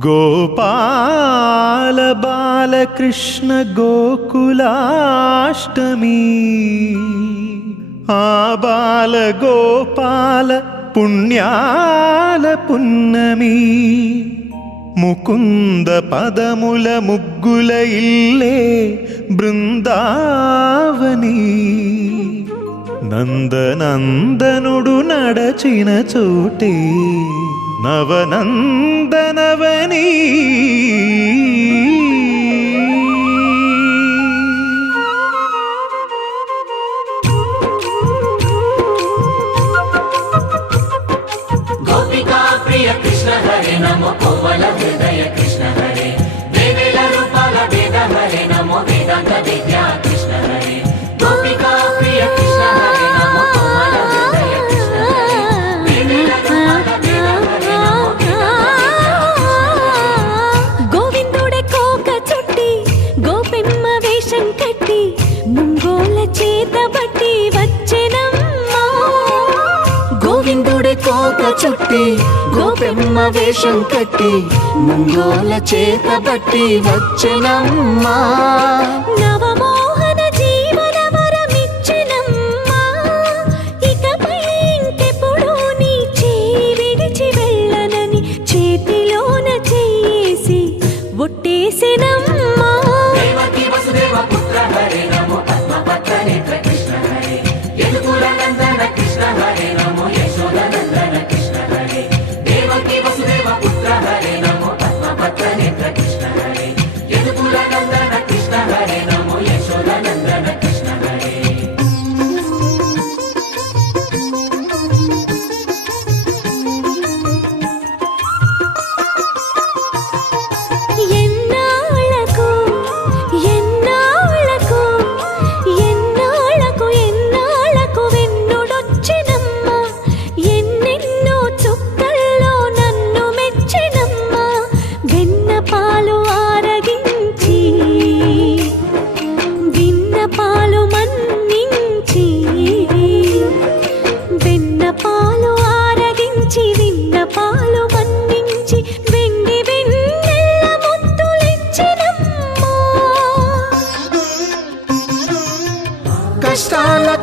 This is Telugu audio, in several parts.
ഗോപാല ബാലകൃഷ്ണ ഗോകുലാഷ്ടമി. ആ ബാലഗോപാല പുണ്യാല പുന്നമി മുകുന്ദ പദമുല മുഗ്ഗുലയില്ലേ ബൃന്ദാവനീ నందనందనుడు నడచిన చోటే నవనందనవని గోపికా ప్రియ కృష్ణ హరి నమ కోవల హృదయ కృష్ణ కట్టి ముంగోల చేత బట్టి వచ్చెనమ్మా. గోవిందుడి కోక చుట్టి గోపెమ్మ వేషం కట్టి ముంగోల చేత బట్టి వచ్చెనమ్మా.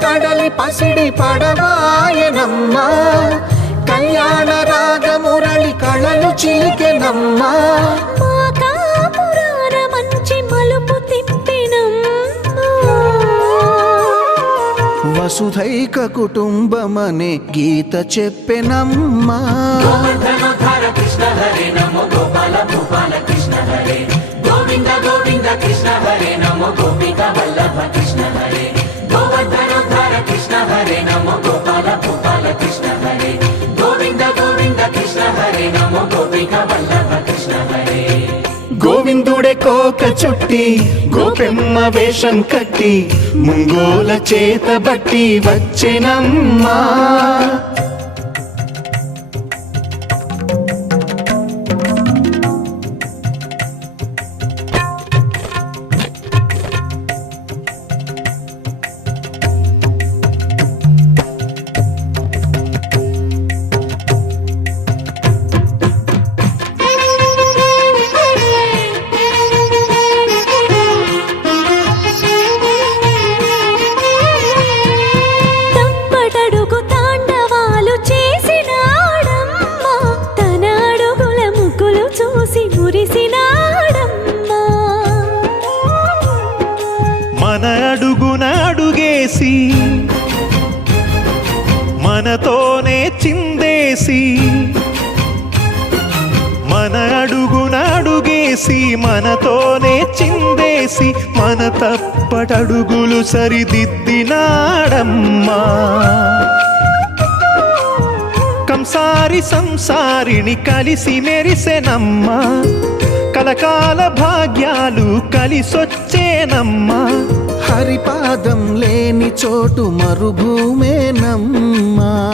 కడలి పసిడి పడవాయనమ్మా. కళ్యాణ రాగమురళి కళలు చిలికెనమ్మా. మా కాపురాన మంచి మలుపు తిప్పినమ్మా. వసుధైక కుటుంబమనే గీత చెప్పెనమ్మా. గోవర్ధనోద్ధార కృష్ణ హరే నమో గోపాల భూపాల కృష్ణ హరే. గోవింద గోవింద కృష్ణ హరే నమో గోపిక వల్లభ కృష్ణ హరే. గోవిందుడే కోక చుట్టి గోపెమ్మ వేషం కట్టి ముంగోల చేత బట్టి వచ్చెనమ్మా చిందేసి మన అడుగున అడుగేసి మనతోనే చిందేసి మన తప్పటడుగులు సరిదిద్దినాడమ్మా. కంసారి సంసారిని కలిసి మెరిసెనమ్మా. కలకాల భాగ్యాలు కలిసొచ్చేనమ్మా. హరిపాదం లేని చోటు మరుభూమేనమ్మా.